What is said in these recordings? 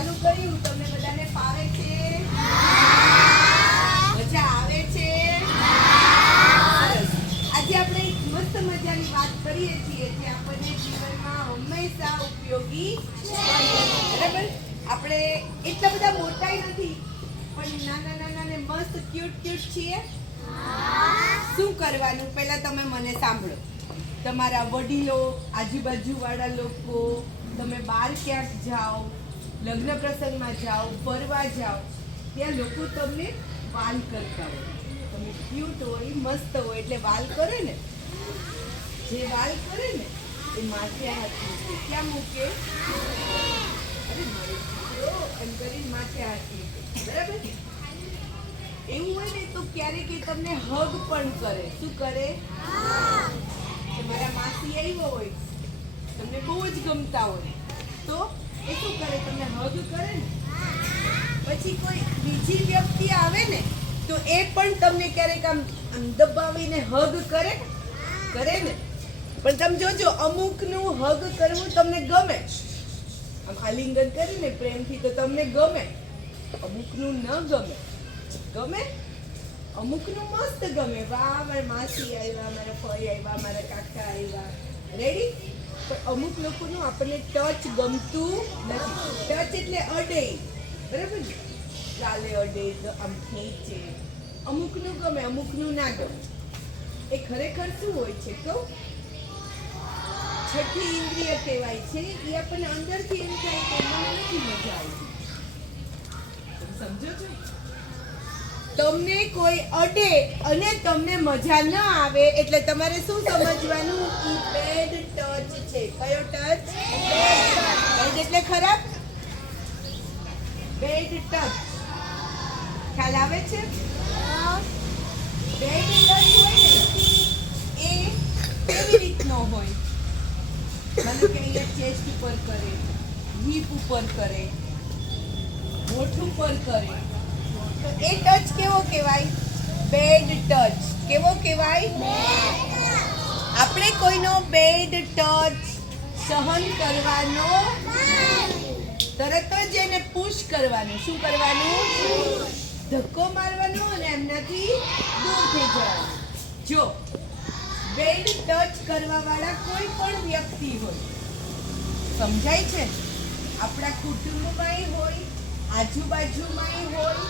ચાલુ કર્યું તમને બધાને ફાવે છે? મજા આવે છે? સરસ. આજે આપણે એક મસ્ત મજાની વાત કરીએ છીએ જે આપણને જીવનમાં હંમેશા ઉપયોગી છે. બરાબર? આપણે એટલા બધા મોટાઈ નથી પણ નાના નાના ને મસ્ત ક્યુટ છીએ. શું કરવાનું પહેલા તમે મને સાંભળો. તમારા વડીલો, આજુબાજુવાળા લોકો, તમે બહાર ક્યાંક જાઓ, લગ્ન પ્રસંગમાં જાઓ, ફરવા જાઓ, ત્યાં લોકો તમને વાલ કરતા હોય. તમે ક્યુટ હોય, મસ્ત હોય એટલે વાલ કરે ને. જે વાલ કરે ને એ માથે હાથ મૂકે. ક્યાં મૂકે? અરે મારો દીકરો એમ કરીને માથે હાથ મૂકે. બરાબર? એવું હોય ને તો ક્યારેક એ તમને હગ પણ કરે. શું કરે? તમારા માસી આવ્યો હોય, તમને બહુ જ ગમતા હોય તો એ શું કરે? તમને હગ કરે ને. પછી કોઈ બીજી વ્યક્તિ આવે ને તો એ પણ તમને ક્યારેક આમ દબાવીને હગ કરે ને. પણ તમે જોજો અમુકનું હગ કરવું તમને ગમે, આમ આલિંગન કરીને પ્રેમથી તો તમને ગમે. અમુકનું ન ગમે. અમુકનું મસ્ત ગમે. વાહ, મારા માસી આવ્યા, મારા ફઈ આવ્યા, મારા કાકા આવ્યા. રેડી? પણ અમુક લોકોનું આપણને ટચ ગમતું નથી. ટચ એટલે અડે. બરાબર ને? ગાલે અડે, આમ ખેંચે. અમુકનું ગમે, અમુકનું ના ગમે. એ ખરેખર શું હોય છે કહું? છઠ્ઠી ઇન્દ્રિય કહેવાય છે. એ આપણને અંદરથી એમ થાય કે મને નથી મજા આવી. સમજો છો? તમને કોઈ અડે અને તમને મજા ન આવે એટલે તમારે શું સમજવાનું? ઈ બેડ ટચ છે. કયો ટચ? બેડ એટલે ખરાબ. બેડ ટચ ખ્યાલ આવે છે? બેડ ટચ હોય ને એ કેવી રીતનો હોય? મને કે અહીંયા ચેસ્ટ ઉપર કરે, હિપ ઉપર કરે, હોઠ ઉપર કરે, તો એ ટચ કેવો કહેવાય? Bed touch. કેવો કહેવાય? આપણે કોઈનો બેડ ટચ સહન કરવાનો, તરત જ એને પુશ કરવાનું. શું કરવાનું? ધક્કો મારવાનો અને એમનાથી દૂર થઈ જવાનું. જો બેડ ટચ કરવા વાળા કોઈ પણ વ્યક્તિ હોય, સમજાય છે? આપણા કુટુંબમાં હોય, આજુબાજુમાં હોય,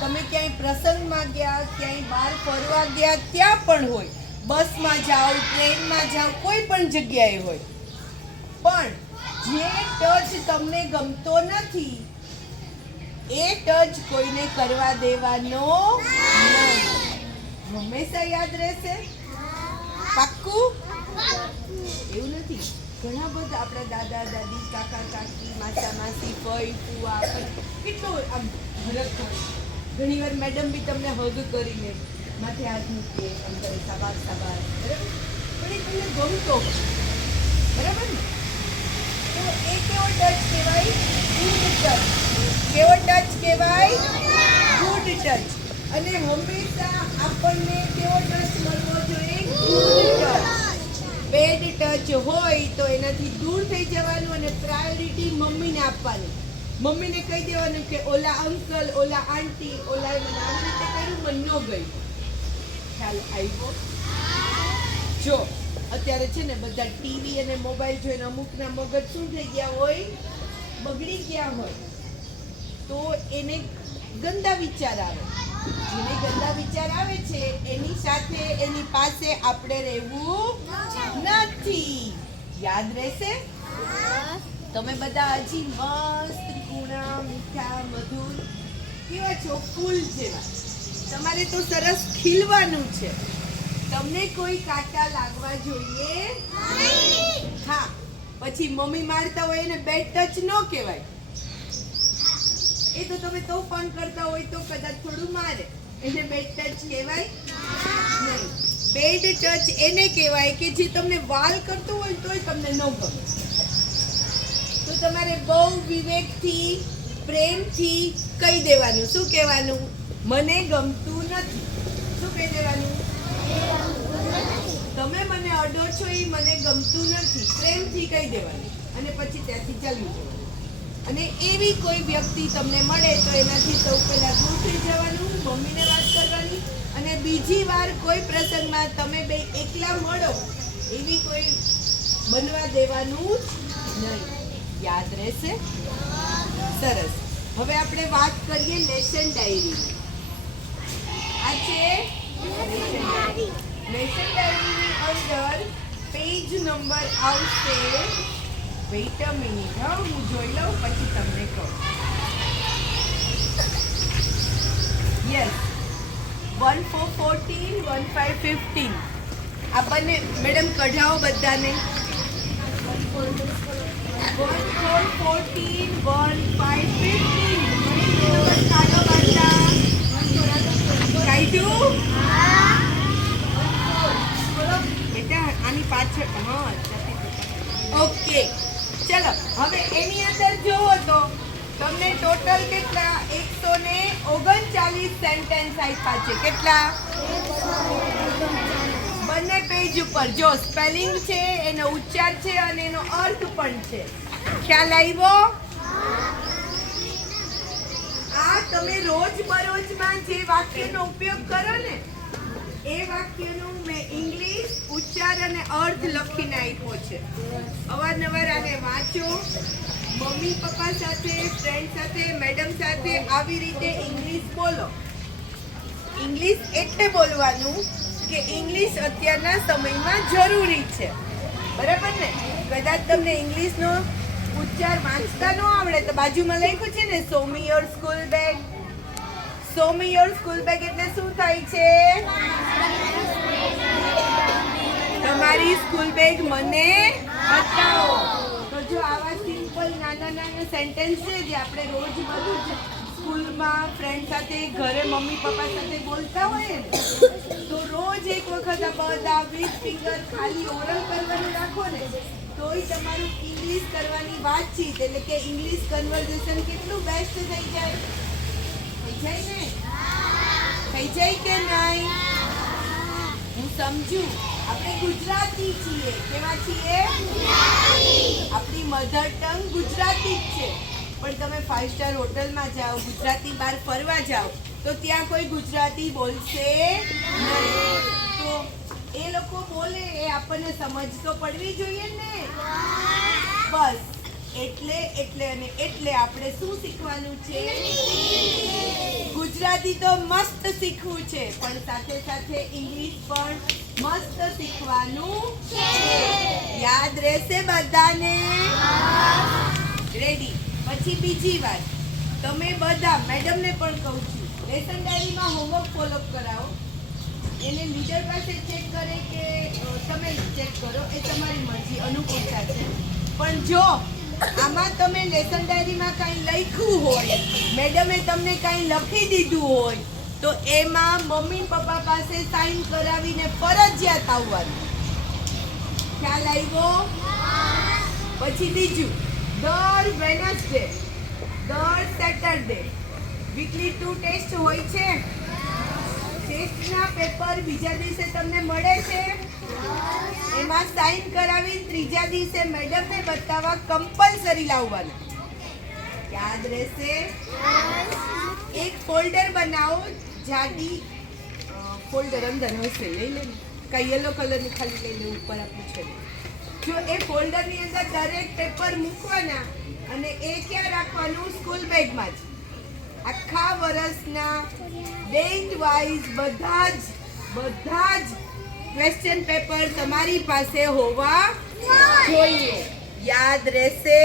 તમે ક્યાંય પ્રસંગમાં ગયા, ક્યાંય બહાર ફરવા ગયા ત્યાં પણ હોય, બસમાં જાઓ, ટ્રેનમાં જાઓ, કોઈ પણ જગ્યાએ હોય. પણ જે ટચ તમને ગમતો નથી એ ટચ કોઈને કરવા દેવાનો નહીં. હંમેશા યાદ રહેશે. પાક્કું? એવું નથી. ઘણા બધા આપણા દાદા દાદી, કાકા કાકી, માસા માસી, ફઈ ફુવા કેટલો આમ હરખ હોય. ઘણી વાર મેડમ બી તમને હગ કરીને માથે હાથ મૂકે, એમ કરે શાબાશ શાબાશ. બરાબર? પણ એ તમને ગમતો હોય. બરાબર ને? તો એ કેવો ટચ કહેવાય? Good touch. કેવો ટચ કહેવાય? Good touch. અને હંમેશા આપણને કેવો ટચ મળવો જોઈએ? Good touch. બેડ ટચ હોય તો એનાથી દૂર થઈ જવાનું અને પ્રાયોરિટી મમ્મીને આપવાની. મમ્મીને કહી દેવાનું કે ઓલા અંકલ, ઓલા આંટી, ઓલાએ મને આવી રીતે કર્યું, મને ન ગયું. ખ્યાલ આવ્યો? જો અત્યારે છે ને બધા ટીવી અને મોબાઈલ જોઈને અમુકના મગજ શું થઈ ગયા હોય? બગડી ગયા હોય. તો એને ગંદા વિચાર આવે. જેને ગંદા વિચાર આવે છે એની સાથે, એની પાસે આપણે રહેવું નથી. યાદ રહેશે? તમે બધા હજી મસ્ત કુણા, મીઠા, મધુર કેવા છો? ફૂલ જેવા. તમારે તો સરસ ખીલવાનું છે. તમને કોઈ કાંટા લાગવા જોઈએ? હા. પછી મમ્મી મારતા હોય એને બેડ ટચ ન કહેવાય. એ તો તમે તોફાન કરતા હોય તો કદાચ થોડું મારે, એને બેડ ટચ કહેવાય નહીં. બેડ ટચ એને કહેવાય કે જે તમને વાલ કરતું હોય તોય તમને ન ગમે. તો તમારે બહુ વિવેકથી, પ્રેમથી કહી દેવાનું. શું કહેવાનું? મને ગમતું નથી. શું કહી દેવાનું? તમે મને અડો છો એ મને ગમતું નથી. પ્રેમથી કહી દેવાનું અને પછી ત્યાંથી ચાલ્યું જવાનું. અને એવી કોઈ વ્યક્તિ તમને મળે તો એનાથી સૌ પહેલા દૂર થઈ જવાનું, મમ્મીને વાત કરવાની. અને બીજી વાર કોઈ પ્રસંગમાં તમે બે એકલા મળો એવી કોઈ બનવા દેવાનું જ નહીં. યાદ રહેશે? સરસ. હવે આપણે વાત કરીએ લેસન ડાયરીની. આ છે લેસન ડાયરીની અંદર પેજ નંબર આવશે. વેઇટ અ મિનિટ, હું જોઈ લઉં પછી તમને કહું. યસ, 1414 1515. આ બંને મેડમ કઢાવો બધાને. 1414 1515. કાઢો બધા. કાઢ્યું? બેટા આની પાછળ. હા, ઓકે. ચલો હવે એની અંદર જોવો તો તમને ટોટલ કેટલા 139 સેન્ટેન્સ આપ્યા છે. કેટલા? બંને પેજ ઉપર જો સ્પેલિંગ છે, એનો ઉચ્ચાર છે અને એનો અર્થ પણ છે. ખ્યાલ આવ્યો? આ તમે રોજબરોજમાં જે વાક્યનો ઉપયોગ કરો ને એ વાક્યનું મેં ઇંગ્લિશ ઉચ્ચાર અને અર્થ લખીને આપ્યો છે. અવારનવાર આને વાંચો. મમ્મી પપ્પા સાથે, ફ્રેન્ડ સાથે, મેડમ સાથે આવી રીતે ઇંગ્લિશ બોલો. ઇંગ્લિશ એટલે બોલવાનું કે ઇંગ્લિશ અત્યારના સમયમાં જરૂરી છે. બરાબર ને? કદાચ તમને ઇંગ્લિશનો ઉચ્ચાર વાંચતા ન આવડે તો બાજુમાં લખ્યું છે ને show me your school bag. Show me your school bag એટલે શું થાય છે? તમારી સ્કૂલ બેગ મને બતાવો. તો જો આવા સિમ્પલ નાના નાના સેન્ટેન્સ છે જે આપણે રોજ બધું જ સ્કૂલમાં ફ્રેન્ડ સાથે, ઘરે મમ્મી પપ્પા સાથે બોલતા હોય ને તો રોજ એક વખત આ બધા વિથ ફિંગર ખાલી ઓરલ કરવાનું રાખો ને તોય તમારું ઇંગ્લિશ કરવાની વાતચીત એટલે કે ઇંગ્લિશ કન્વર્ઝેશન કેટલું બેસ્ટ થઈ જાય. થઈ જાય ને? થઈ જાય કે નહીં? હું સમજુ. આપણે ગુજરાતી છીએ. કેવા છીએ? આપણી મધર ટંગ ગુજરાતી જ છે. પણ તમે 5 સ્ટાર હોટલમાં જાઓ, ગુજરાતી બહાર ફરવા જાઓ તો ત્યાં કોઈ ગુજરાતી બોલશે નહીં. તો એ લોકો બોલે એ આપણને સમજ તો પડવી જોઈએ ને. બસ એટલે આપણે શું શીખવાનું છે? ગુજરાતી તો મસ્ત શીખવું છે પણ સાથે સાથે ઇંગ્લિશ પણ મસ્ત શીખવાનું છે. યાદ રહેશે બધાને? રેડી? પછી બીજી વાત, તમે બધા મેડમને પણ કહું છું લેસન ડાયરીમાં હોમવર્ક ફોલો કરાવો. એને લીડર પાસે ચેક કરે કે તમે ચેક કરો, એ તમારી મરજી અનુકૂળતા છે. પણ જો આમાં તમે લેસન ડાયરીમાં કાંઈ લખ્યું હોય, મેડમે તમને કાંઈ લખી દીધું હોય તો એમાં મમ્મી પપ્પા પાસે સાઈન કરાવીને ફરજિયાત આવવાનું. ખ્યાલ આવ્યો? પછી બીજું, દર વેનસડે, દર સેટરડે વીકલી 2 ટેસ્ટ હોય છે. ટેસ્ટના પેપર બીજા દિવસે તમને મળે છે. એમાં સાઈન કરાવી ત્રીજા દિવસે મેડમને બતાવવા કમ્પલસરી લાવવાનું. યાદ રહેશે? એક ફોલ્ડર બનાવો, જાડી ફોલ્ડર અંદર હશે, લઈ લે. કઈ યલો કલરની ખાલી લઈ લે, ઉપર આપું છે. જો એ ફોલ્ડરની અંદર દરેક પેપર મૂકવાના અને એ ક્યાં રાખવાનું? સ્કૂલ બેગમાં જ. આખા વર્ષના ડેટ વાઇઝ બધા જ ક્વેશ્ચન પેપર તમારી પાસે હોવા જોઈએ. યાદ રહેશે?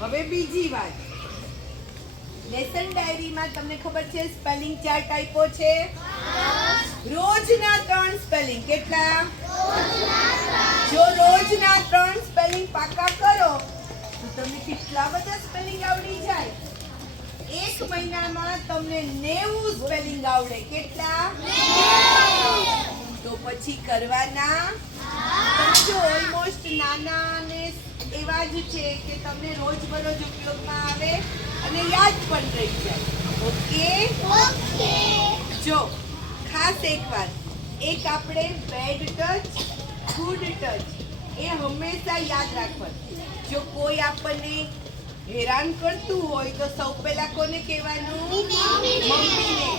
હવે બીજી વાત, લેસન ડાયરીમાં તમને ખબર છે સ્પેલિંગ ચાર્ટ આપ્યો છે. રોજના 3 સ્પેલિંગ. કેટલા? જો રોજના 3 સ્પેલિંગ પાકા કરો તો તમને કેટલા બધા સ્પેલિંગ આવડી જાય. 1 મહિનામાં તમને 90 સ્પેલિંગ આવડે. કેટલા? 90. તો પછી કરવાના જો ઓલમોસ્ટ નાના ને એવા જ છે કે તમને રોજબરોજ ઉપયોગમાં આવે અને યાદ પણ રહી જાય. ઓકે? જો ખાસ એક વાત, એક આપણે બેડ ટચ, ગુડ ટચ એ હંમેશા યાદ રાખવાનું. જો કોઈ આપણને હેરાન કરતું હોય તો સૌ પહેલા કોને કહેવાનું? મમ્મીને.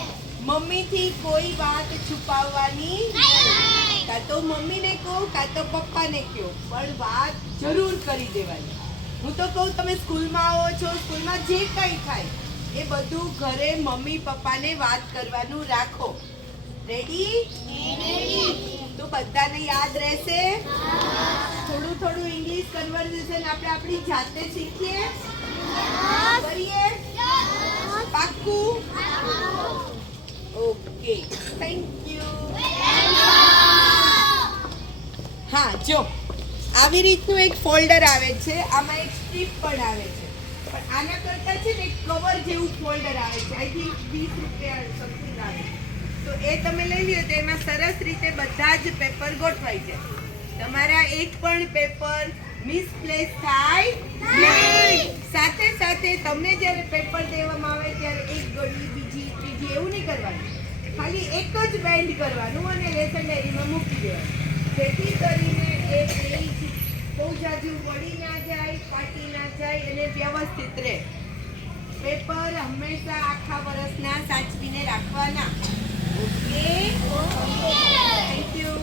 મમ્મીથી કોઈ વાત છુપાવવાની નહીં. કાં તો મમ્મીને કહો કાં તો પપ્પાને કહો, પણ વાત જરૂર કરી દેવાની. હું તો કહું તમે સ્કૂલમાં આવો છો, સ્કૂલમાં જે કંઈ થાય એ બધું ઘરે મમ્મી પપ્પાને વાત કરવાનું રાખો. રેડી? તો બધાને યાદ રહેશે? થોડું થોડું ઇંગ્લિશ કન્વર્સેશન આપણે આપણી જાતે શીખીએ. કરીએ? પાક્કું? Okay, thank you. હા, જો આવી રીતનું એક ફોલ્ડર આવે છે, આમાં એક સ્ટ્રીપ પણ આવે છે, પણ આના કરતા છે ને એક કવર જેવું ફોલ્ડર આવે છે. આઈ થિંક 20 રૂપિયા સમથિંગ આવે. તો એ તમે લઈ લ્યો તો એમાં સરસ રીતે બધા જ પેપર ગોઠવાઈ જાય. તમારા એક પણ પેપર મિસપ્લેસ થાય નહીં. સાથે સાથે તમને જ્યારે પેપર દેવામાં આવે ત્યારે એક ગળી બીજી ત્રીજી એવું નહીં કરવાનું. ખાલી એક જ બેન્ડ કરવાનું અને લેસન ડાયરીમાં મૂકી દેવાનું, જેથી કરીને એ પેજ બહુ જાજુ વળી ના જાય, ફાટી ના જાય અને વ્યવસ્થિત રહે. પેપર હંમેશા આખા વર્ષના સાચવીને રાખવાના. Okay, thank you.